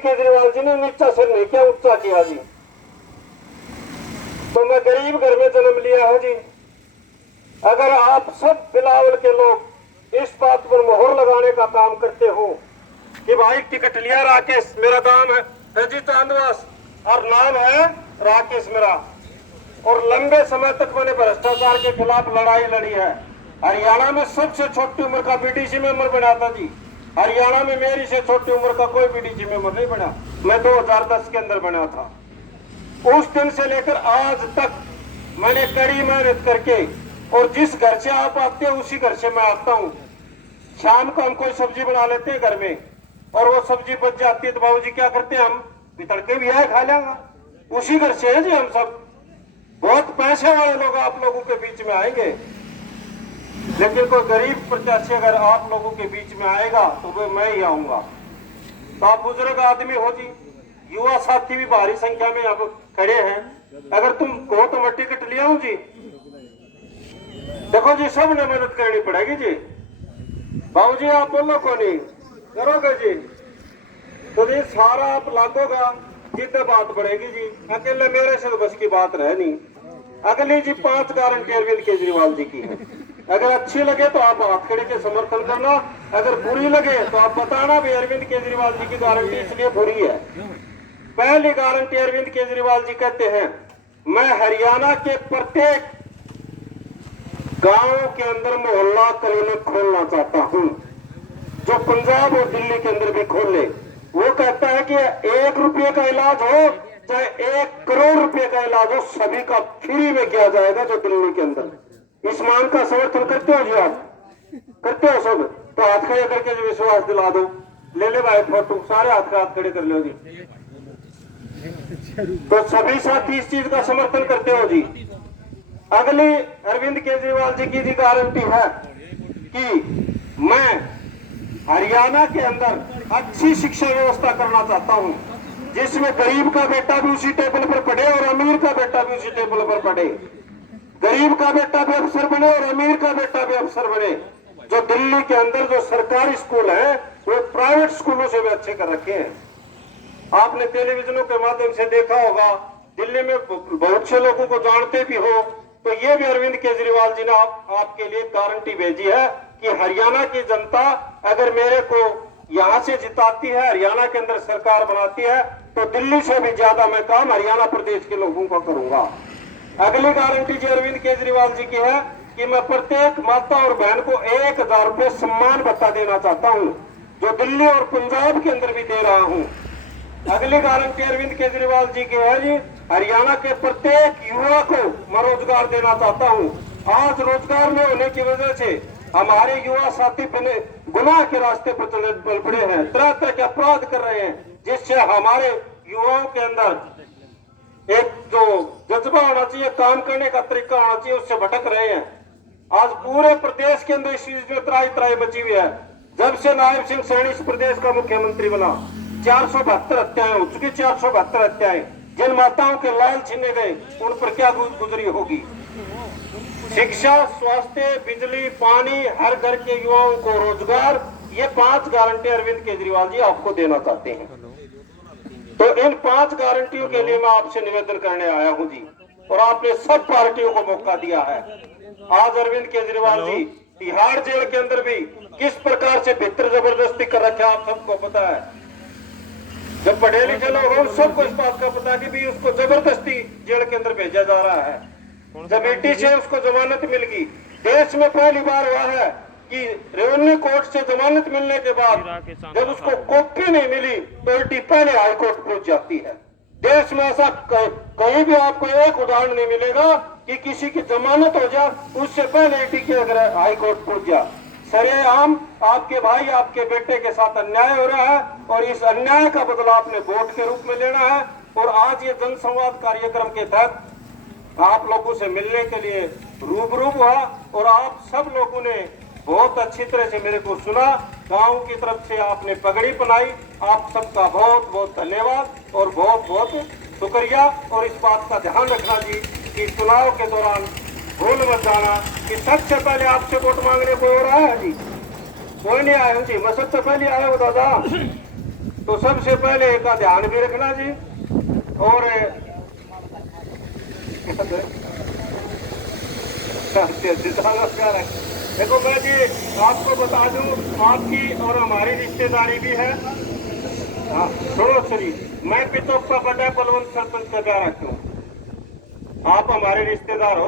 केजरीवाल जी ने नीचा सिर नहीं किया, ऊंचा किया जी। तो मैं गरीब घर में जन्म लिया हूं जी। अगर आप सब बिलावल के लोग इस बात पर मोहर लगाने का काम करते हो कि भाई टिकट लिया राकेश, मेरा नाम है जी चांदवास और नाम है राकेश मेरा, और लंबे समय तक मैंने भ्रष्टाचार के खिलाफ लड़ाई लड़ी है। हरियाणा में सबसे छोटी उम्र का बीडीसी मेंबर बना था जी। हरियाणा में मेरी से छोटी उम्र का कोई बीडीसी मेंबर नहीं बना, मैं 2010 के अंदर बना था। उस दिन से लेकर आज तक मैंने कड़ी मेहनत करके, और जिस घर से आप आते हो उसी घर से मैं आता हूँ। शाम को हम कोई सब्जी बना लेते हैं घर में और वो सब्जी बच जाती है तो बाबूजी क्या करते हैं, हम तड़के भी आए खा लेंगे, उसी घर से है जी हम सब। बहुत पैसे वाले लोग आप लोगों के बीच में आएंगे, लेकिन कोई गरीब प्रत्याशी अगर आप लोगों के बीच में आएगा तो वो मैं ही आऊंगा। तो आप बुजुर्ग आदमी हो जी, युवा साथी भी भारी संख्या में अब खड़े हैं, अगर तुम कहो तो मैं टिकट लिया हूं जी। देखो जी, सब ने मदद करनी पड़ेगी जी। बाबूजी आप बोलो को नहीं करोगे जी तो जी सारा आप लागोगा, जितने बात बढ़ेगी जी। अकेले मेरे से तो बस की बात रहे नहीं। अगली जी 5 गारंटी अरविंद केजरीवाल जी की है। अगर अच्छी लगे तो आप हाथ खड़े के समर्थन करना, अगर बुरी लगे तो आप बताना भी अरविंद केजरीवाल जी की गारंटी इसलिए बुरी है। पहली गारंटी अरविंद केजरीवाल जी कहते हैं, मैं हरियाणा के प्रत्येक गांव के अंदर मोहल्ला क्लिनिक खोलना चाहता हूं, जो पंजाब और दिल्ली के अंदर भी खोल ले। वो कहता है कि 1 रुपये का इलाज हो चाहे 1 करोड़ रुपए का इलाज हो, सभी का फ्री में किया जाएगा जो दिल्ली के अंदर। इस मांग का समर्थन करते हो जी आप? करते हो सब? तो हाथ खड़े करके जो विश्वास दिला दो, ले ले भाई फोटो, सारे हाथ खड़े कर लो जी। तो सभी साथी इस चीज का समर्थन करते हो जी। अगली अरविंद केजरीवाल जी की गारंटी है कि मैं हरियाणा के अंदर अच्छी शिक्षा व्यवस्था करना चाहता हूं, जिसमें गरीब का बेटा भी उसी टेबल पर पढ़े और अमीर का बेटा भी उसी टेबल पर पढ़े। गरीब का बेटा भी अफसर बने और अमीर का बेटा भी अफसर बने। जो दिल्ली के अंदर जो सरकारी स्कूल है वो प्राइवेट स्कूलों से भी अच्छे कर रखे हैं। आपने टेलीविजनों के माध्यम से देखा होगा, दिल्ली में बहुत से लोगों को जानते भी हो। तो ये भी अरविंद केजरीवाल जी ने आपके लिए गारंटी भेजी है कि हरियाणा की जनता अगर मेरे को यहाँ से जिताती है, हरियाणा के अंदर सरकार बनाती है, तो दिल्ली से भी ज्यादा मैं काम हरियाणा प्रदेश के लोगों का करूंगा। अगली गारंटी जी अरविंद केजरीवाल जी की है कि मैं प्रत्येक माता और बहन को 1000 रुपए सम्मान भत्ता देना चाहता हूँ, जो दिल्ली और पंजाब के अंदर भी दे रहा हूँ। अगली गारंटी अरविंद केजरीवाल जी की है जी, हरियाणा के प्रत्येक युवा को मैं रोजगार देना चाहता हूँ। आज रोजगार न होने की वजह से हमारे युवा साथी बने गुनाह के रास्ते पर चल पड़े हैं, तरह तरह के अपराध कर रहे हैं, जिससे हमारे युवाओं के अंदर एक जो जज्बा होना चाहिए, काम करने का तरीका होना चाहिए, उससे भटक रहे हैं। आज पूरे प्रदेश के अंदर इस चीज में त्राही त्राही मची हुई है। जब से नायब सिंह सैनी इस प्रदेश का मुख्यमंत्री बना, 472 हत्याएं हो चुकी। 472 हत्याएं, जिन माताओं के लाल छीने गए उन पर क्या गुजरी होगी। शिक्षा, स्वास्थ्य, बिजली, पानी, हर घर के युवाओं को रोजगार, ये 5 गारंटी अरविंद केजरीवाल जी आपको देना चाहते हैं। तो इन 5 गारंटियों के लिए मैं आपसे निवेदन करने आया हूं जी, और आपने सब पार्टियों को मौका दिया है। आज अरविंद केजरीवाल जी तिहाड़ जेल के अंदर भी किस प्रकार से भीतर जबरदस्ती कर रखे आप सबको पता है। जब पढ़े लिखे लोग उन सबको इस बात का पता कि भी उसको जबरदस्ती जेल के अंदर भेजा जा रहा है। जब ईडी से उसको जमानत मिल गई, देश में पहली बार हुआ है कि रेवेन्यू कोर्ट से जमानत मिलने के बाद जब उसको कॉपी नहीं मिली तो ईडी पहले हाई कोर्ट पहुंच जाती है। देश में ऐसा कहीं भी आपको एक उदाहरण नहीं मिलेगा कि किसी की जमानत हो जाए उससे पहले ईडी के अगर हाई कोर्ट पहुंच जाए। सरेआम आपके भाई, आपके बेटे के साथ अन्याय हो रहा है, और इस अन्याय का बदला आपने वोट के रूप में लेना है। और आज ये जनसंवाद कार्यक्रम के तहत आप लोगों से मिलने के लिए रूबरू हुआ, और आप सब लोगों ने बहुत अच्छी तरह से मेरे को सुना। गांव की तरफ से आपने पगड़ी पहनाई, आप सबका बहुत बहुत धन्यवाद और बहुत बहुत शुक्रिया। और इस बात का ध्यान रखना जी कि चुनाव के दौरान भूल मत जाना कि सबसे पहले आपसे वोट मांगने कोई और आया है जी? कोई नहीं आया जी, मैं सबसे पहले आया हूँ दादा। तो सबसे पहले का ध्यान भी रखना जी। और देखो मैं जी आपको बता दूं, आपकी और हमारी रिश्तेदारी भी है। हाँ सुनो सही, मैं पितों का बड़ा बलवंत सरपंच का प्यार रखता हूँ, आप हमारे रिश्तेदार हो।